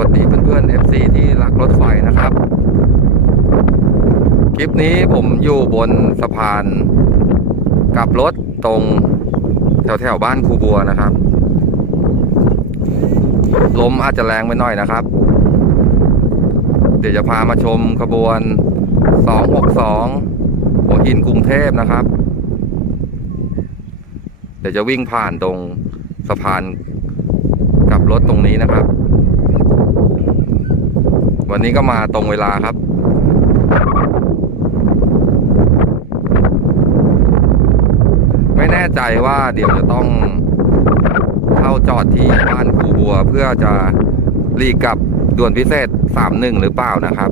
วัสดีเพื่อนๆ FC ที่รักรถไฟนะครับ คลิปนี้ผมอยู่บนสะพานกับรถตรงแถวแถวๆบ้านครูบัวนะครับ ลมอาจจะแรงไปหน่อยนะครับ เดี๋ยวจะพามาชมขบวน 262หัวหินกรุงเทพนะครับ เดี๋ยวจะวิ่งผ่านตรงสะพานกับรถตรงนี้นะครับ วันนี้ก็มาตรงเวลาครับ ไม่แน่ใจว่าเดี๋ยวจะต้องเข้าจอดที่บ้านครูบัว เพื่อจะรีกับด่วนพิเศษ31หรือเปล่านะครับ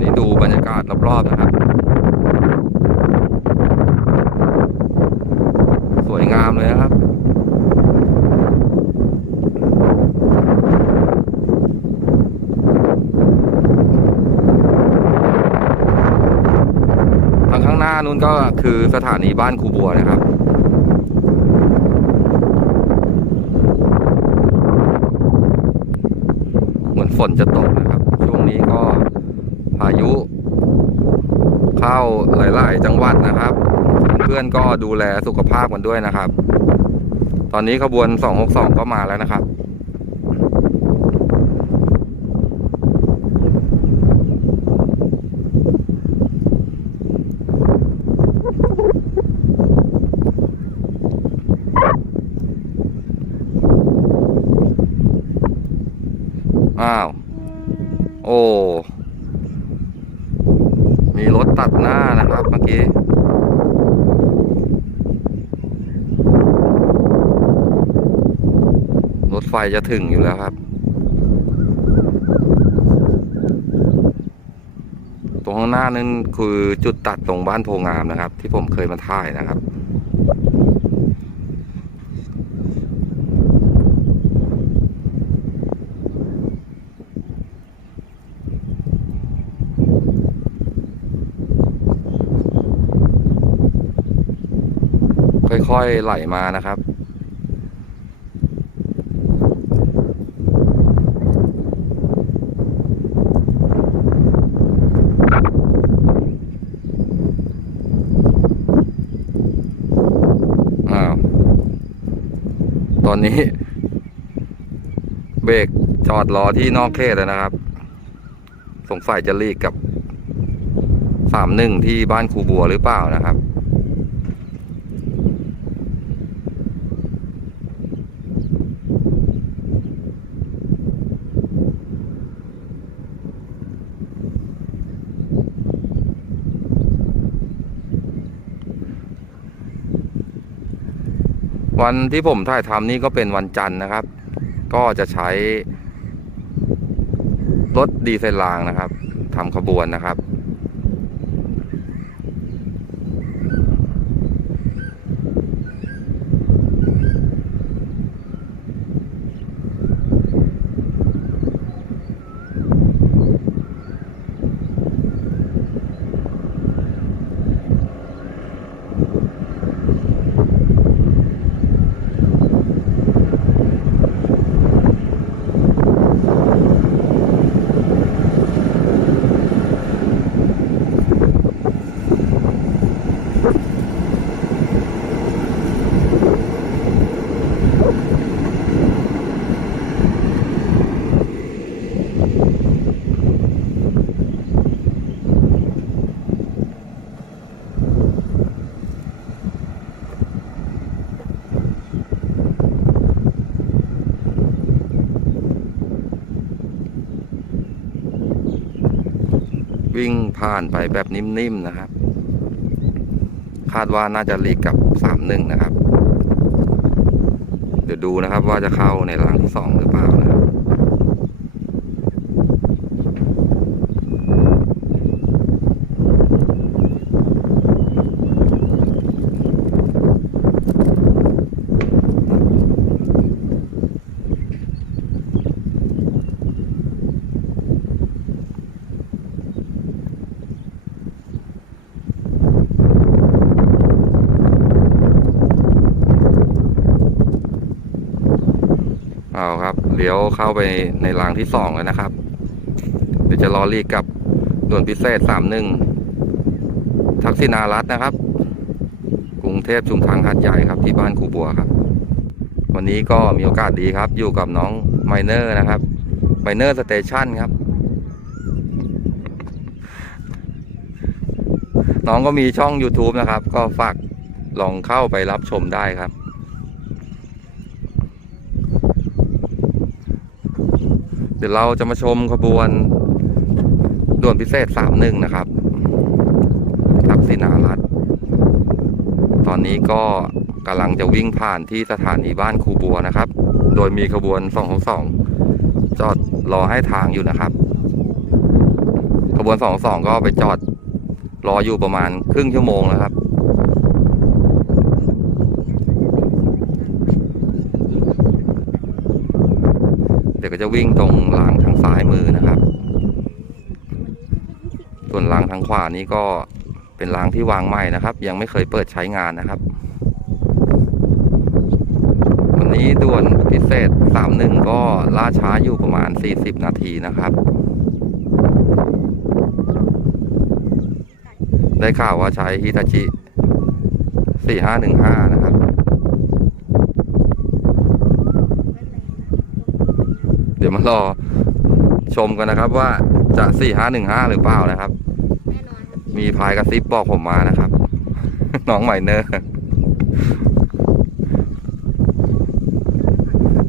นี่ดูบรรยากาศรอบๆนะครับ สวยงามเลยนะครับ ทางข้านนู้นก็คือสถานีบ้านครูบัวนะครับ เหมือนฝนจะตกนะครับ ช่วงนี้ก็พายุ เข้าหลาย ๆ จังหวัดนะครับ เพื่อนๆก็ดูแลสุขภาพกันด้วยนะครับ ตอนนี้ขบวน 262 ก็มาแล้วนะครับ อ้าว โอ้ มีรถ ตัดหน้านะครับเมื่อกี้รถไฟจะถึงอยู่แล้วครับ ตรงข้างหน้านั้นคือจุดตัดตรงบ้านโพงามนะครับ ที่ผมเคยมาถ่ายนะครับ ค่อยๆไหลมานะครับอ้าวตอนนี้ เบรกจอดรอที่นอกเขตแล้วนะครับ สงสัยจะลีกกับสามหนึ่งที่บ้านครูบัวหรือเปล่านะครับ วันที่ผมถ่ายทำนี่ก็เป็นวันจันทร์นะครับ ก็จะใช้ รถดีเซลรางนะครับทำขบวนนะครับ วิ่ง ผ่านไปแบบนิ่มๆนะครับ คาดว่าน่าจะลีกกับสามหนึ่งนะครับ เดี๋ยวดูนะครับว่าจะเข้าในรางที่สองหรือเปล่านะ เอาครับเลี้ยวเข้าไปในรางที่สองแล้วนะครับ เดี๋ยวจะรอรีกับด่วนพิเศษสามหนึ่งทักษิณารัตน์นะครับ กรุงเทพชุมทางหาดใหญ่ครับที่บ้านครูบัวครับ วันนี้ก็มีโอกาสดีครับ อยู่กับน้องไมเนอร์นะครับไมเนอร์สเตชันครับ น้องก็มีช่อง YouTube นะครับ ก็ฝากลองเข้าไปรับชมได้ครับ เดี๋ยวเราจะมาชมขบวนด่วนพิเศษ31นะครับทักษิณารัตตอนนี้ก็กำลังจะวิ่งผ่านที่สถานีบ้านครูบัวนะครับ โดยมีขบวน222จอดรอให้ทางอยู่นะครับ ขบวน22ก็ไปจอดรออยู่ประมาณครึ่งชั่วโมงแล้วครับ ดี๋ยวก็จะวิ่งตรงรางทางซ้ายมือนะครับ ส่วนรางทางขวานี้ก็เป็นรางที่วางใหม่นะครับ ยังไม่เคยเปิดใช้งานนะครับ วันนี้ด่วนพิเศษ 31 ก็ล่าช้าอยู่ประมาณ 40 นาทีนะครับ ได้ข่าวว่าใช้ฮิตาชิ 4515นะครับ เดี๋ยวมารอชมกันนะครับว่าจะ4515หรือเปล่านะครับ แน่นอนครับมีพายกระซิบบอกผมมานะครับ น้องใหม่เนอร์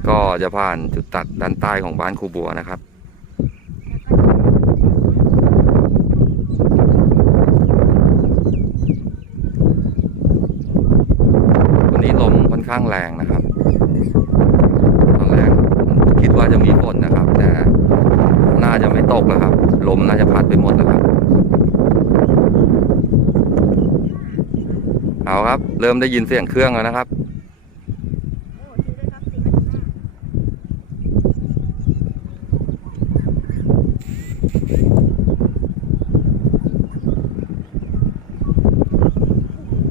ก็จะผ่านจุดตัดด้านใต้ของบ้านครูบัวนะครับ วันนี้ลมค่อนข้างแรงนะครับ ตอนแรกคิดว่าจะมีฝนนะครับ แต่น่าจะไม่ตกแลมน่าจะพัดไปหมดแล้วครับ เอาครับ เริ่มได้ยินเสียงเครื่องแล้วนะครับโอ้ดูด้วยครับสี่ห้าสิบ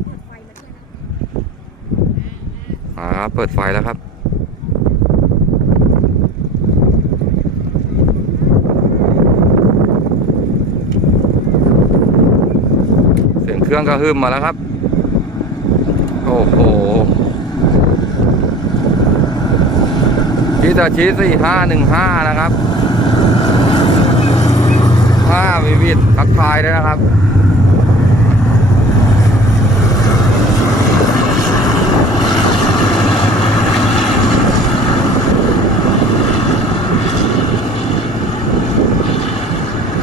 ห้าไฟมาด้วยนะอ่าครับ เปิดไฟแล้วครับ เครื่องก็ฮึมมาแล้วครับ โอ้โหชิตาชิสี่ห้าหนึ่งห้านะครับห้าวิวิททักทายด้วยนะครับ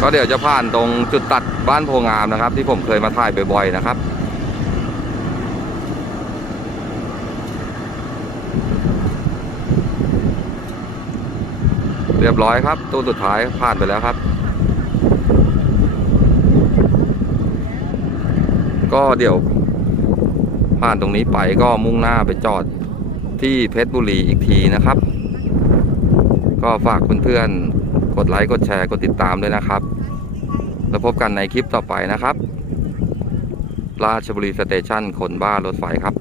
ก็เดี๋ยวจะผ่านตรงจุดตัดบ้านโพงามนะครับ ที่ผมเคยมาถ่ายบ่อยๆนะครับ เรียบร้อยครับตู้สุดท้ายผ่านไปแล้วครับ ก็เดี๋ยวผ่านตรงนี้ไปก็มุ่งหน้าไปจอดที่เพชรบุรีอีกทีนะครับ ก็ฝากเพื่อนๆ กดไลค์ กดแชร์ กดติดตามด้วยนะครับ แล้วพบกันในคลิปต่อไปนะครับ ราชบุรีสเตชันคนบ้ารถไฟครับ